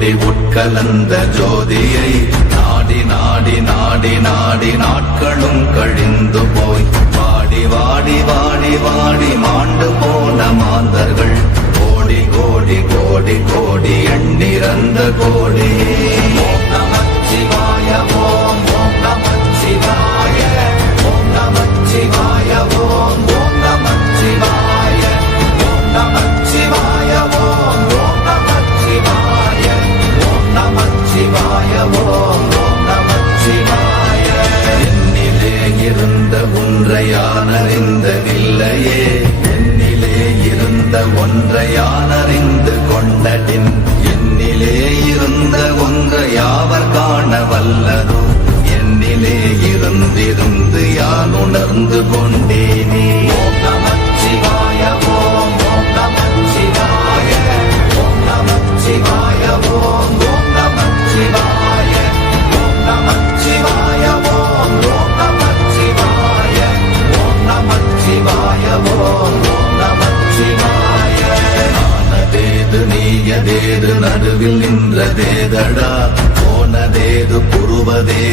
கோடி உட்கலந்த ஜோதியை நாடி நாடி நாடி நாடி நாட்களும் கழிந்து போய் வாடி வாடி வாடி வாடி மாண்டு போன மாந்தர்கள். கோடி கோடி கோடி கோடி எண்ணிறந்த கோடி. ஒன்றை யானறிந்து கொண்டடின் என்னிலே இருந்த ஒன்றை யாவர் காண வல்லதோ என்னிலே இருந்திருந்து யான் உணர்ந்து கொண்டு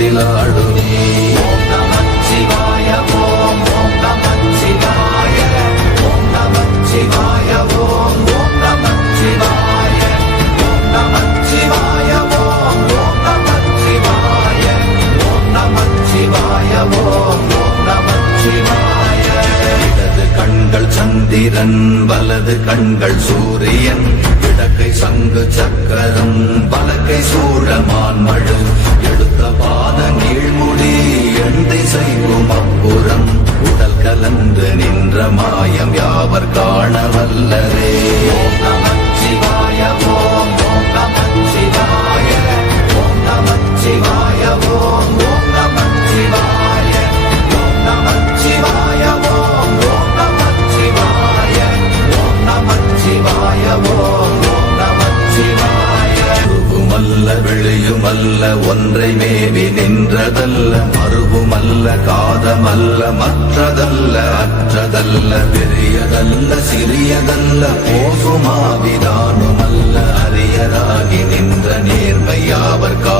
இடது கண்கள் சந்திரன் வலது கண்கள் சூரியன் இடக்கை சங்கு சக்கரம் வலக்கை சூழமான் மழு எழு எண் அப்புறம் உடல் கலந்து நின்ற மாயம் யாவர் காண வல்லரே ஓம் நமச்சிவாய ஓம் நமச்சிவாய ஓம் நமச்சிவாய ஓம் அல்ல மற்றதல்ல அற்றதல்ல பெரியதல்ல சிறியதல்ல போகுமாவிதானுமல்ல அரியராகி நின்ற நேர்மையாவர் கா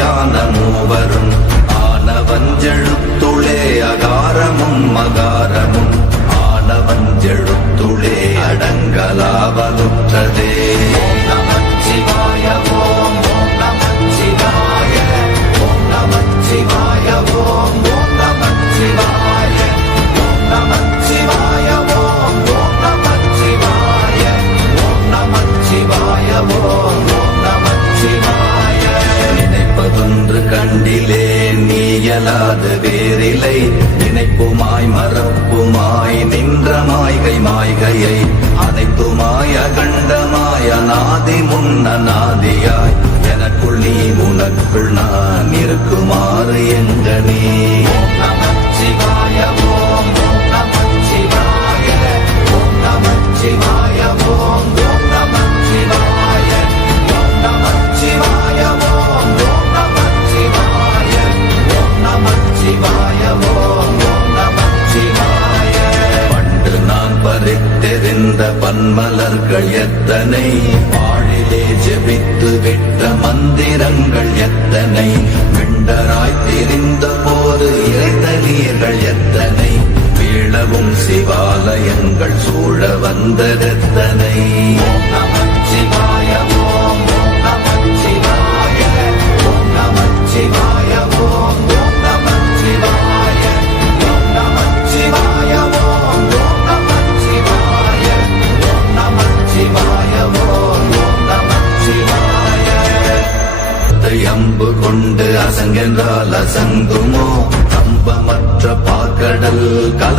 Diana முன்னநாதியாய் எனக்குள் உனக்குள் நான் இருக்குமாறு எங்கனே பறித்தெறிந்த எத்தனை? பாழிலே ஜெபித்து விட்ட மந்திரங்கள் எத்தனை? விண்டராய் திரிந்த போது இறைத்த நீர்கள் எத்தனை? வீழவும் சிவாலயங்கள் சூழ வந்ததெத்தனை? ஓம்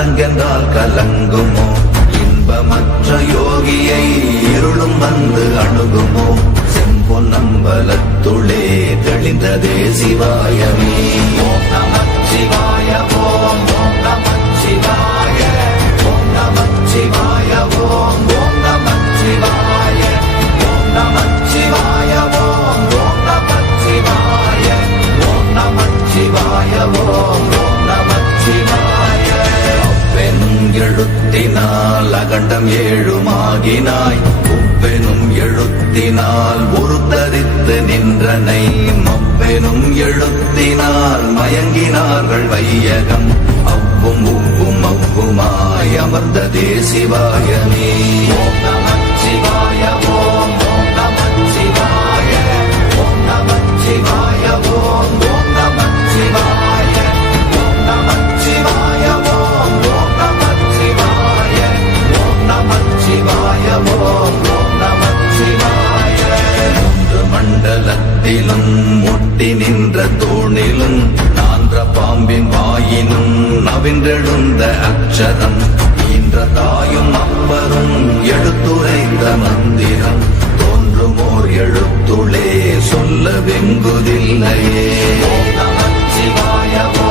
கலங்கென்றால் கலங்குமோ? இன்பமற்ற யோகியை இருளும் வந்து அணுகுமோ? செம்பொன்னம்பலத்துளே தெளிந்ததே சிவாயமே. நம சிவாய ஓம் நம சிவாய ஓம் நம சிவாய ஓம் ஓம் நம சிவாய ஓம் நம சிவாய மயங்கினார்கள் வையகம். அவ்வும் உவ்வும் அவ்வுமாய் அமர்ந்த தேசிவாயமே சிவாய ஓம் சிவாய ஓம் சிவாய ஓம் சிவாய சிவாய ஓம் சிவாய ஓம் சிவாய ஓம் மண்டலத்திலும் ஒட்டி நின்ற தோணிலும் பாம்பின் வாயினும் நவின்றெழுந்த அக்ஷரம் ஈன்ற தாயும் அப்பரும் எடுத்துரைந்த மந்திரம். தோன்றுமோர் எழுத்துளே சொல்ல வெங்குதில்லையே ஓம்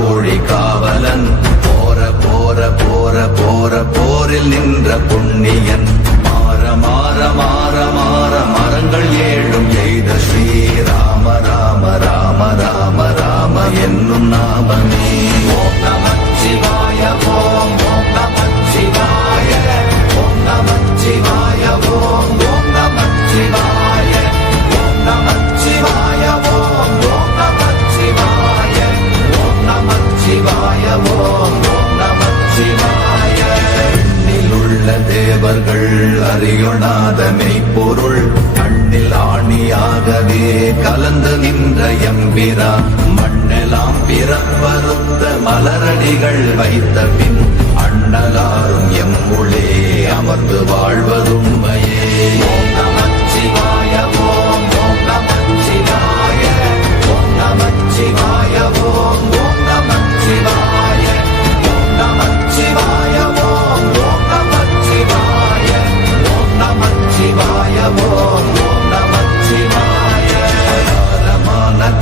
கோழி காவலன். போற போற போற போற போரில் நின்ற புண்ணியன் மாற மாற மாற மாற மரங்கள் ஏழும் எய்த ஸ்ரீராம ராம ராம ராம ராம என்னும் நாமமே. ஓம் நம சிவாய ஓம் ஓம் நம சிவாய. ஓம் நம சிவாய ஓம் தேவர்கள் அறியொணாத மெய்ப்பொருள் கண்ணில் ஆணியாகவே கலந்து நின்ற எம்பிரா. மண்ணெல்லாம் பிறப்பறுத்த மலரடிகள் வைத்த பின் அண்ண அண்ணலாரும் எம்முளே அமர்ந்து வாழ்வது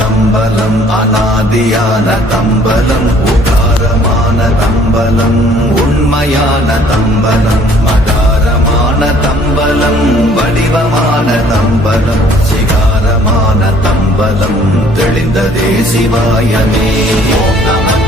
தம்பலம் அனாதியான தம்பலம் உகாரமான தம்பலம் உண்மையான தம்பலம் மகாரமான தம்பலம் வடிவமான தம்பலம் சிகாரமான தம்பலம் தெளிந்ததே சிவாயமே. ஓம்